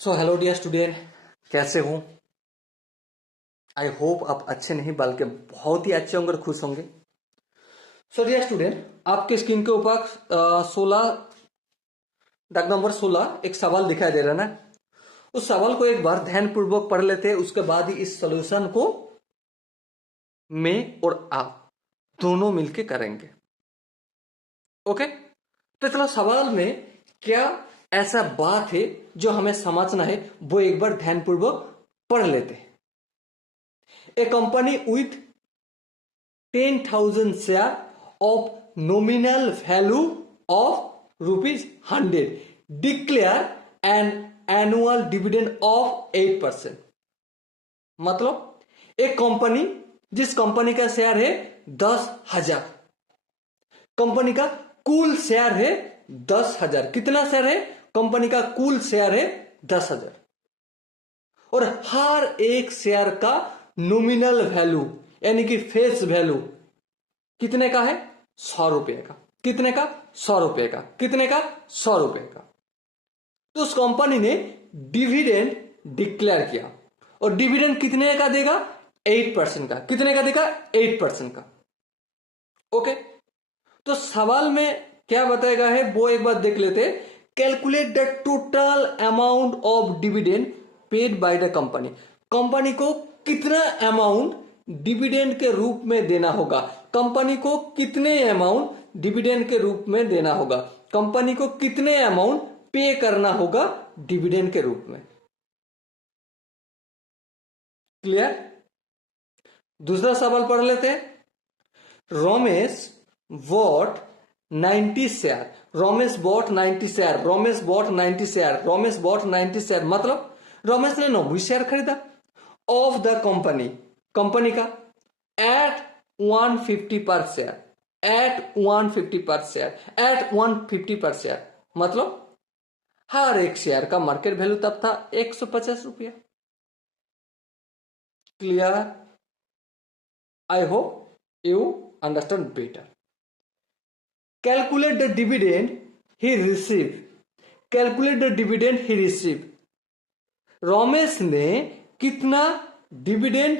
So hello dear student, कैसे हो? I hope आप अच्छे नहीं बल्कि बहुत ही अच्छे होंगे और खुश होंगे। सो डियर स्टूडेंट, आपके स्क्रीन के ऊपर 16 दाग नंबर 16 एक सवाल दिखाई दे रहा है ना। उस सवाल को एक बार ध्यानपूर्वक पढ़ लेते हैं, उसके बाद ही इस सोल्यूशन को मैं और आप दोनों मिलके करेंगे। ओके, तो चलो सवाल में क्या ऐसा बात है जो हमें समझना है वो एक बार ध्यानपूर्वक पढ़ लेते हैं। A company with 10,000 share of nominal value of rupees 100 declare an annual dividend of 8%। मतलब एक कंपनी, जिस कंपनी का शेयर है 10,000, कंपनी का कुल शेयर है 10,000। कितना शेयर है? कंपनी का कुल शेयर है 10,000 और हर एक शेयर का नॉमिनल वैल्यू यानी कि फेस वैल्यू कितने का है? 100 रुपए का। कितने का? 100 रुपए का। कितने का? 100 रुपए का। तो उस कंपनी ने डिविडेंड डिक्लेयर किया और डिविडेंड कितने का देगा? 8% का। कितने का देगा? 8% का। ओके, तो सवाल में क्या बताया गया है वो एक बार देख लेते। Calculate the total amount of dividend paid by the company. Company को कितना अमाउंट डिविडेंड के रूप में देना होगा? कंपनी को कितने अमाउंट डिविडेंड के रूप में देना होगा? कंपनी को कितने अमाउंट पे करना होगा डिविडेंड के रूप में? क्लियर? दूसरा सवाल पढ़ लेते हैं। Ramesh bought 90 share. Ramesh bought 90 share. Ramesh bought 90 share. Ramesh bought 90 share मतलब रमेश ने 90 शेयर खरीदा ऑफ द कंपनी, कंपनी का, at 150 per share. Eight 150 per share. Eight 150 per share मतलब हर एक शेयर का मार्केट वैल्यू तब था 150 रुपया। Clear? I hope you understand better. Calculate the dividend he received. Calculate the dividend he received. Ramesh ने कितना dividend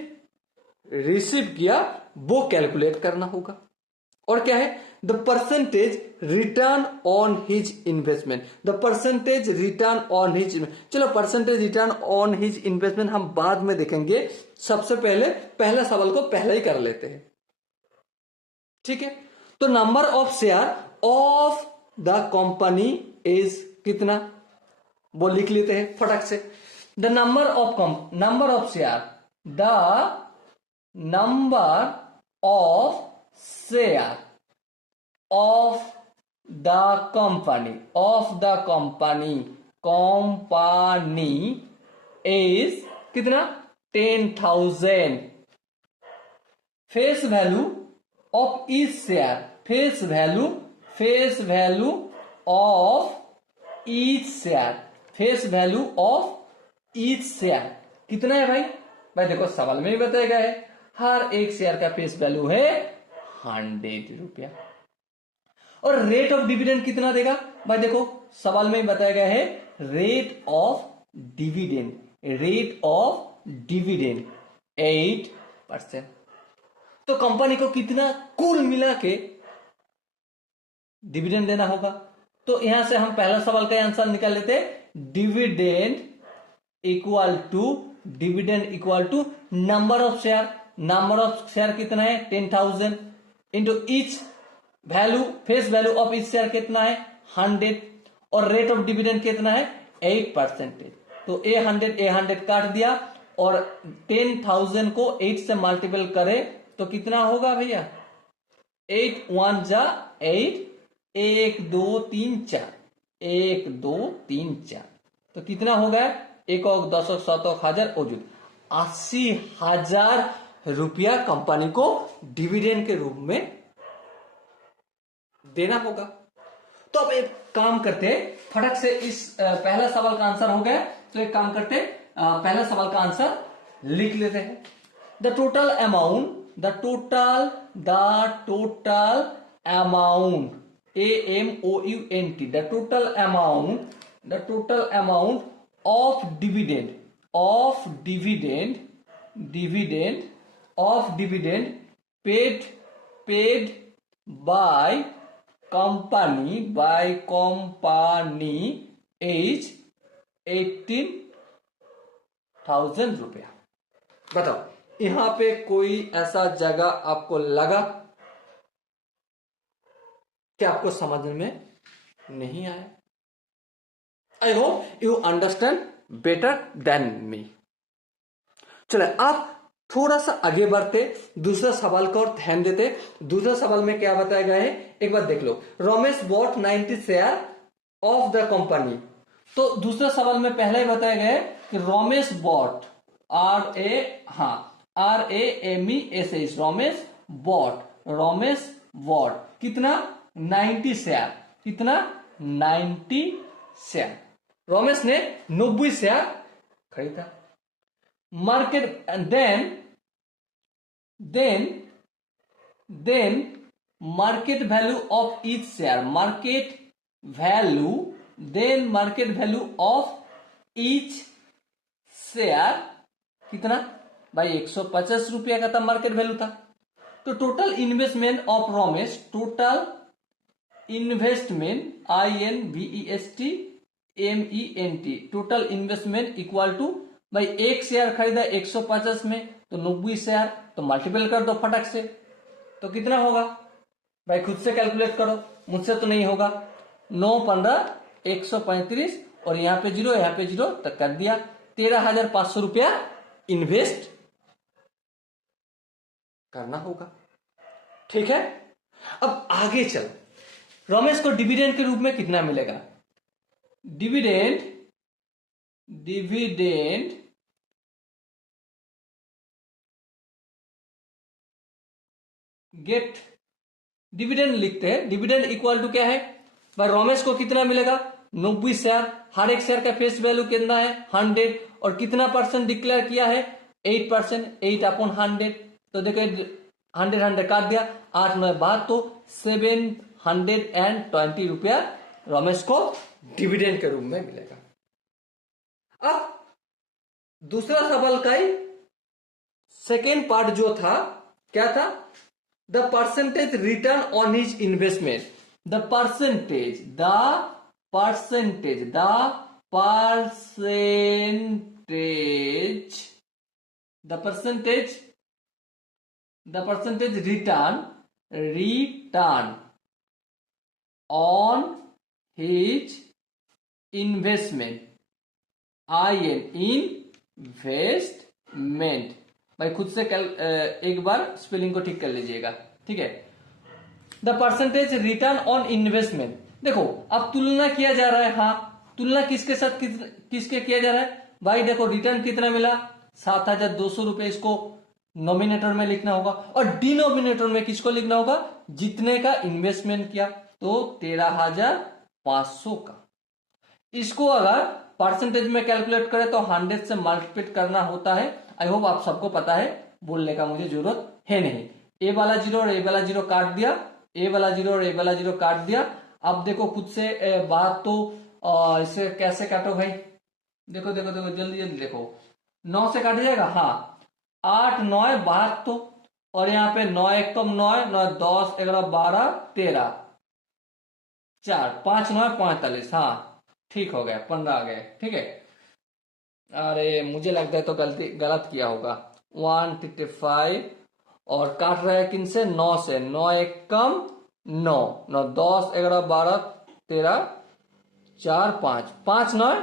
receive किया वो कैलकुलेट करना होगा। और क्या है? The percentage return on his investment. The percentage return on his. चलो, percentage return on his investment हम बाद में देखेंगे। सबसे पहले पहला सवाल को पहले ही कर लेते हैं। ठीक है, तो number of share of the company is कितना वो लिख लेते हैं फटक से। The number of share, the number of share of the company, company is कितना? 10,000। Face value of each share, face value of each share, face value of each share कितना है भाई? भाई देखो सवाल में ही बताया गया है हर एक शेयर का फेस वैल्यू है 100 रुपया। और रेट ऑफ डिविडेंड कितना देगा? भाई देखो सवाल में ही बताया गया है rate of dividend, rate of dividend 8%। तो कंपनी को कितना कुल मिला के डिविडेंड देना होगा? तो यहां से हम पहला सवाल का आंसर निकाल लेते हैं। Dividend equal to number of share. Number of share कितना है? 10,000 into each value, face value of each share कितना है? 100 और रेट ऑफ डिविडेंड कितना है? 8%। तो ए 100 काट दिया और 10,000 को 8 से मल्टीपल करे तो कितना होगा भैया? 8 1 जा 8, 1 2 3 4, 1 2 3 4 तो कितना हो गया? 1 और 10 और 7 और 1000 औजूद 80,000 रुपया कंपनी को डिविडेंड के रूप में देना होगा। तो अब एक काम करते फटक से, इस पहला सवाल का आंसर हो गया तो एक काम करते पहला सवाल का आंसर लिख लेते हैं। The total amount, the total amount AMOUNT, the total amount of dividend paid by company is 18,000 रुपया। बताओ यहां पे कोई ऐसा जगह आपको लगा कि आपको समझ में नहीं आया? I hope you understand better than me. चले आप थोड़ा सा आगे बढ़ते, दूसरा सवाल को और ध्यान देते। दूसरा सवाल में क्या बताया गया है एक बार देख लो। Ramesh bought 90 share of the company. तो दूसरा सवाल में पहले ही बताया गया है कि Ramesh bought RAMESH Ramesh bought कितना 90 शेयर। कितना 90 शेयर। रमेश ने 90 शेयर खरीदा। Market then market value of each share. Market value of each share कितना भाई 150 रुपया का था मार्केट वैल्यू था। तो total investment of Ramesh, total investment INVESTMENT total investment equal to भाई एक शेयर खरीदा 150 में तो 90 शेयर, तो मल्टीपल कर दो फटक से। तो कितना होगा भाई खुद से कैलकुलेट करो, मुझसे तो नहीं होगा। 9 15 135 और यहाँ पे 0 तक कर दिया। 13,500 रुपया इन्वेस्ट करना होगा। ठीक है, अब आगे चल। रमेश को डिविडेंड के रूप में कितना मिलेगा? डिविडेंड गेट डिविडेंड लिखते हैं। डिविडेंड इक्वल टू क्या है भाई? रमेश को कितना मिलेगा 90 शेयर। हर एक शेयर का फेस वैल्यू कितना है 100 और कितना परसेंट डिक्लेयर किया है 8%। 8/100 तो देखो 100 काट दिया 8 9 बात तो 720 रुपया रमेश को डिविडेंड के रूप में मिलेगा। अब दूसरा सवाल का ही सेकेंड पार्ट जो था क्या था? The percentage return on his investment. The percentage return on his investment investment भाई खुद से एक बार स्पेलिंग को ठीक कर लीजिएगा। ठीक है, the percentage return on investment. देखो अब तुलना किया जा रहा है। हाँ, तुलना किसके साथ किसके किया जा रहा है भाई? देखो रिटर्न कितना मिला 7,200 रुपए। इसको नॉमिनेटर में लिखना होगा और डिनोमिनेटर में किसको लिखना होगा? जितने का इन्वेस्टमेंट किया तो 13,500 का। इसको अगर परसेंटेज में कैलकुलेट करें तो 100 से मल्टीप्लाई करना होता है। आई होप आप सबको पता है, बोलने का मुझे जरूरत है नहीं। ए वाला 0 और ए वाला 0 काट दिया, ए वाला 0 और ए वाला 0 काट दिया। अब देखो खुद से बात तो इसे कैसे काटो भाई? देखो जल्दी देखो। 9 से काट जाएगा। हाँ, 8 9 72 और यहाँ पे 9 1 कम 9 9 10 11 12 13 4 5 9 45। हाँ ठीक हो गया, 15 आ गए। ठीक है, अरे मुझे लगता है तो गलत किया होगा। 155 और काट रहा है किन से? 9 से। 9 1 कम 9 9 10 11 12 13 4 5 5 9।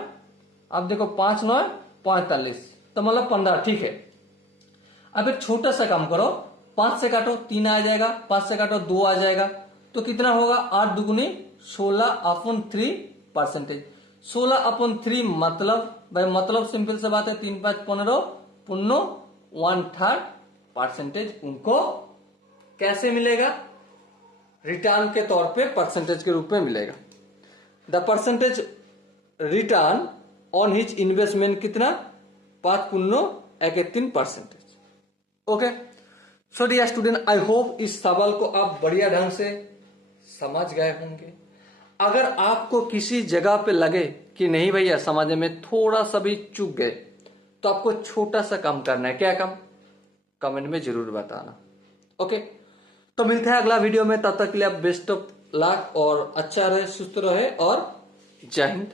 अब देखो 5 9 45 तो मतलब 15। ठीक है, अब एक छोटा सा काम करो। 5 से काटो 3 आ जाएगा, 5 से काटो 2 आ जाएगा। तो कितना होगा? 8 दुगुनी 16/3%। 16/3 मतलब सिंपल से बात है 3 5 15 पुन्नो 1/3% उनको कैसे मिलेगा? रिटर्न के तौर पे परसेंटेज के रूप में मिलेगा। The percentage return on his investment कितना? 5 पुन्नो 31%। Okay, so dear student, I hope इस सवाल को आप बढ़िया ढंग से समझ गए होंगे। अगर आपको किसी जगह पे लगे कि नहीं भैया समझने में थोड़ा सा भी चूक गए, तो आपको छोटा सा काम करना है। क्या काम? कमेंट में जरूर बताना। ओके, तो मिलते हैं अगला वीडियो में। तब तक के लिए आप बेस्ट ऑफ लक और अच्छा रहे, सुस्त रहे और जय हिंद।